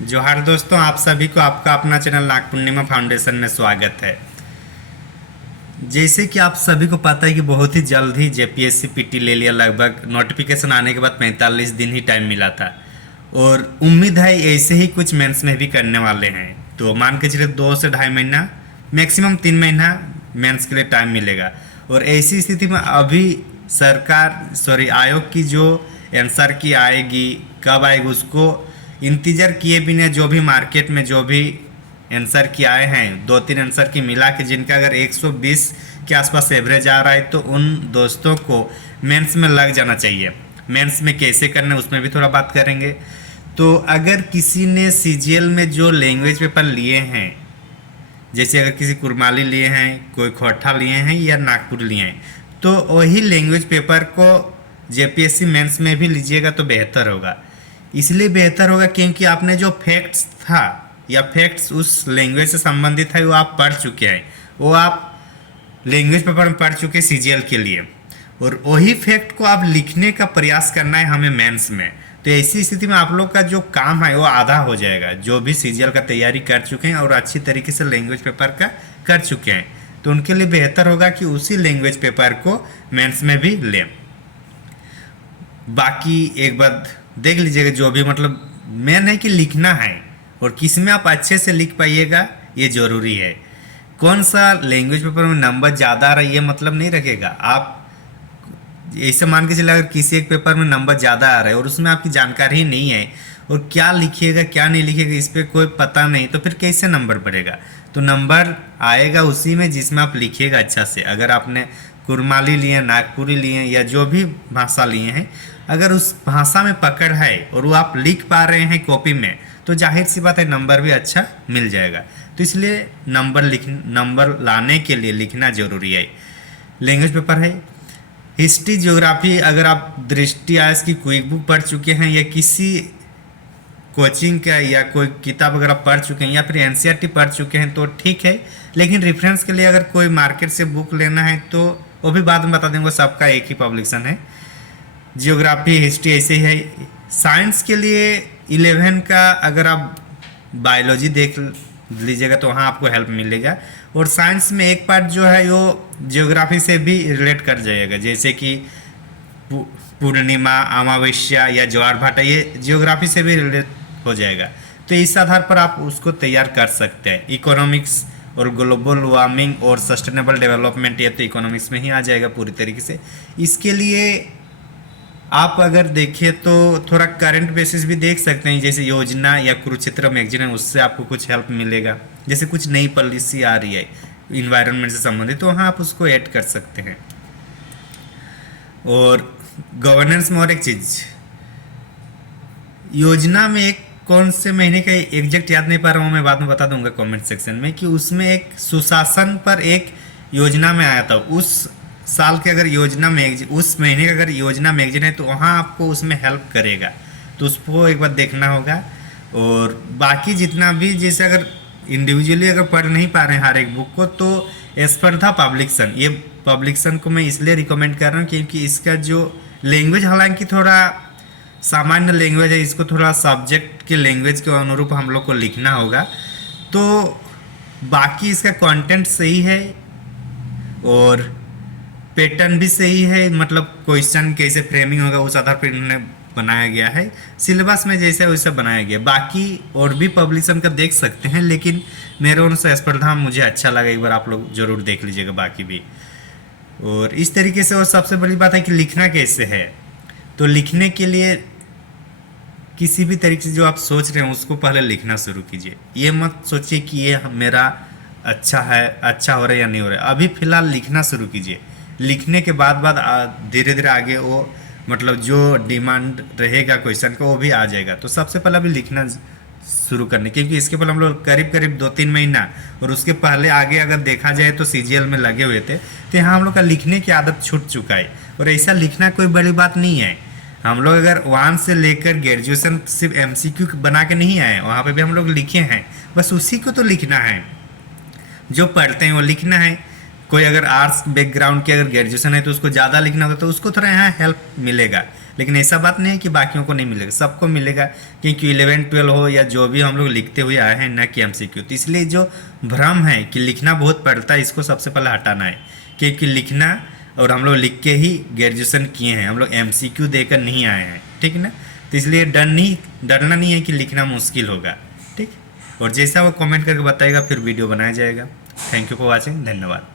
जोहार दोस्तों, आप सभी को आपका अपना चैनल नाग पूर्णिमा फाउंडेशन में स्वागत है। जैसे कि आप सभी को पता है कि बहुत ही जल्द ही जेपीएससी पीटी ले लिया। लगभग नोटिफिकेशन आने के बाद 45 दिन ही टाइम मिला था और उम्मीद है ऐसे ही कुछ मेंस में भी करने वाले हैं। तो मान के चलिए 2 से ढाई महीना, मैक्सिमम 3 महीना मेंस के लिए टाइम मिलेगा। और ऐसी स्थिति में अभी आयोग की जो आंसर की आएगी, कब आएगी, उसको इंतज़ार किए बिना जो भी मार्केट में जो भी आंसर की आए हैं, 2-3 आंसर की मिला के जिनका अगर 120 के आसपास एवरेज आ रहा है तो उन दोस्तों को मेंस में लग जाना चाहिए। मेंस में कैसे करना है उसमें भी थोड़ा बात करेंगे। तो अगर किसी ने सीजीएल में जो लैंग्वेज पेपर लिए हैं, जैसे अगर किसी कुरमाली लिए हैं, कोई खोरठा लिए हैं या नागपुर लिए हैं, तो वही लैंग्वेज पेपर को जेपीएससी मेंस में भी लीजिएगा तो बेहतर होगा। इसलिए बेहतर होगा क्योंकि आपने जो फैक्ट्स था या फैक्ट्स उस लैंग्वेज से संबंधित है वो आप पढ़ चुके हैं, वो आप लैंग्वेज पेपर में पढ़ चुके सीजीएल के लिए, और वही फैक्ट को आप लिखने का प्रयास करना है हमें मेंस में। तो ऐसी स्थिति में आप लोग का जो काम है वो आधा हो जाएगा। जो भी सीजीएल का तैयारी कर चुके हैं और अच्छी तरीके से लैंग्वेज पेपर का कर चुके हैं, तो उनके लिए बेहतर होगा कि उसी लैंग्वेज पेपर को मेंस में भी लें। बाकी एक बात देख लीजिएगा, जो भी मतलब मेन है कि लिखना है और किस में आप अच्छे से लिख पाइएगा ये ज़रूरी है। कौन सा लैंग्वेज पेपर में नंबर ज़्यादा आ रहा है ये मतलब नहीं रखेगा। आप ऐसे मान के चलिए अगर किसी एक पेपर में नंबर ज़्यादा आ रहा है और उसमें आपकी जानकारी ही नहीं है और क्या लिखिएगा क्या नहीं लिखिएगा इस पर कोई पता नहीं, तो फिर कैसे नंबर बढ़ेगा। तो नंबर आएगा उसी में जिसमें आप लिखिएगा अच्छा से। अगर आपने कुरमाली लिए, नागपुरी लिए या जो भी भाषा लिए हैं, अगर उस भाषा में पकड़ है और वो आप लिख पा रहे हैं कॉपी में, तो जाहिर सी बात है नंबर भी अच्छा मिल जाएगा। तो इसलिए नंबर लाने के लिए लिखना ज़रूरी है। लैंग्वेज पेपर है हिस्ट्री, ज्योग्राफी, अगर आप दृष्टि आयस की क्विक बुक पढ़ चुके हैं या किसी कोचिंग का या कोई किताब अगर आप पढ़ चुके हैं या फिर एनसीईआरटी पढ़ चुके हैं तो ठीक है। लेकिन रेफरेंस के लिए अगर कोई मार्केट से बुक लेना है तो वो भी बाद में बता देंगे, सबका एक ही पब्लिकेशन है। जियोग्राफी, हिस्ट्री ऐसे ही है। साइंस के लिए 11 का अगर आप बायोलॉजी देख लीजिएगा तो वहाँ आपको हेल्प मिलेगा। और साइंस में एक पार्ट जो है वो जियोग्राफी से भी रिलेट कर जाएगा, जैसे कि पूर्णिमा, अमावस्या या ज्वार भाटा, ये जियोग्राफी से भी रिलेट हो जाएगा। तो इस आधार पर आप उसको तैयार कर सकते हैं। इकोनॉमिक्स और ग्लोबल वार्मिंग और सस्टेनेबल डेवलपमेंट, ये तो इकोनॉमिक्स में ही आ जाएगा पूरी तरीके से। इसके लिए आप अगर देखें तो थोड़ा करंट बेसिस भी देख सकते हैं, जैसे योजना या कुरुक्षेत्र मैगजीन है, उससे आपको कुछ हेल्प मिलेगा। जैसे कुछ नई पॉलिसी आ रही है इन्वायरमेंट से संबंधित, तो वहाँ आप उसको ऐड कर सकते हैं। और गवर्नेंस में और एक चीज़, योजना में एक कौन से महीने का एग्जैक्ट याद नहीं पा रहा हूँ, मैं बाद में बता दूंगा कमेंट सेक्शन में, कि उसमें एक सुशासन पर एक योजना में आया था। उस साल के अगर योजना मैगजीन, उस महीने का अगर योजना मैगजीन है तो वहाँ आपको उसमें हेल्प करेगा, तो उसको एक बार देखना होगा। और बाकी जितना भी, जैसे अगर इंडिविजुअली अगर पढ़ नहीं पा रहे हैं हर एक बुक को, तो स्पर्धा पब्लिकेशन, ये पब्लिकेशन को मैं इसलिए रिकमेंड कर रहा हूँ क्योंकि इसका जो लैंग्वेज हालांकि थोड़ा सामान्य लैंग्वेज है, इसको थोड़ा सब्जेक्ट के लैंग्वेज के अनुरूप हम लोग को लिखना होगा। तो बाकी इसका कंटेंट सही है और पैटर्न भी सही है, मतलब क्वेश्चन कैसे फ्रेमिंग होगा उस आधार पर इन्होंने बनाया गया है। सिलेबस में जैसे वैसे बनाया गया। बाकी और भी पब्लिकेशन का देख सकते हैं, लेकिन मेरे अनुसार स्पर्धा मुझे अच्छा लगा, एक बार आप लोग जरूर देख लीजिएगा बाकी भी। और इस तरीके से, और सबसे बड़ी बात है कि लिखना कैसे है। तो लिखने के लिए किसी भी तरीके से जो आप सोच रहे हैं उसको पहले लिखना शुरू कीजिए। ये मत सोचिए कि ये मेरा अच्छा है, अच्छा हो रहा है या नहीं हो रहा है। अभी फ़िलहाल लिखना शुरू कीजिए। लिखने के बाद धीरे धीरे आगे वो मतलब जो डिमांड रहेगा क्वेश्चन का वो भी आ जाएगा। तो सबसे पहले अभी लिखना शुरू करने, क्योंकि इसके पहले हम लोग करीब करीब 2-3 महीना और उसके पहले आगे अगर देखा जाए तो सीजीएल में लगे हुए थे, तो यहाँ हम लोग का लिखने की आदत छूट चुका है। और ऐसा लिखना कोई बड़ी बात नहीं है। हम लोग अगर 1 से लेकर ग्रेजुएशन सिर्फ एमसीक्यू बना के नहीं आए, वहाँ पे भी हम लोग लिखे हैं, बस उसी को तो लिखना है। जो पढ़ते हैं वो लिखना है। कोई अगर आर्ट्स बैकग्राउंड की अगर ग्रेजुएशन है तो उसको ज़्यादा लिखना होगा तो उसको थोड़ा यहाँ हेल्प मिलेगा, लेकिन ऐसा बात नहीं है कि बाकियों को नहीं मिलेगा, सबको मिलेगा, क्योंकि 11-12 हो या जो भी हम लोग लिखते हुए आए हैं ना कि MCQ। तो इसलिए जो भ्रम है कि लिखना बहुत पड़ता है, इसको सबसे पहले हटाना है, क्योंकि लिखना और हम लोग लिख के ही ग्रेजुएशन किए हैं, हम लोग MCQ देकर नहीं आए हैं, ठीक ना। तो इसलिए डरना नहीं है कि लिखना मुश्किल होगा, ठीक। और जैसा वो कमेंट करके बताएगा फिर वीडियो बनाया जाएगा। थैंक यू फॉर वॉचिंग, धन्यवाद।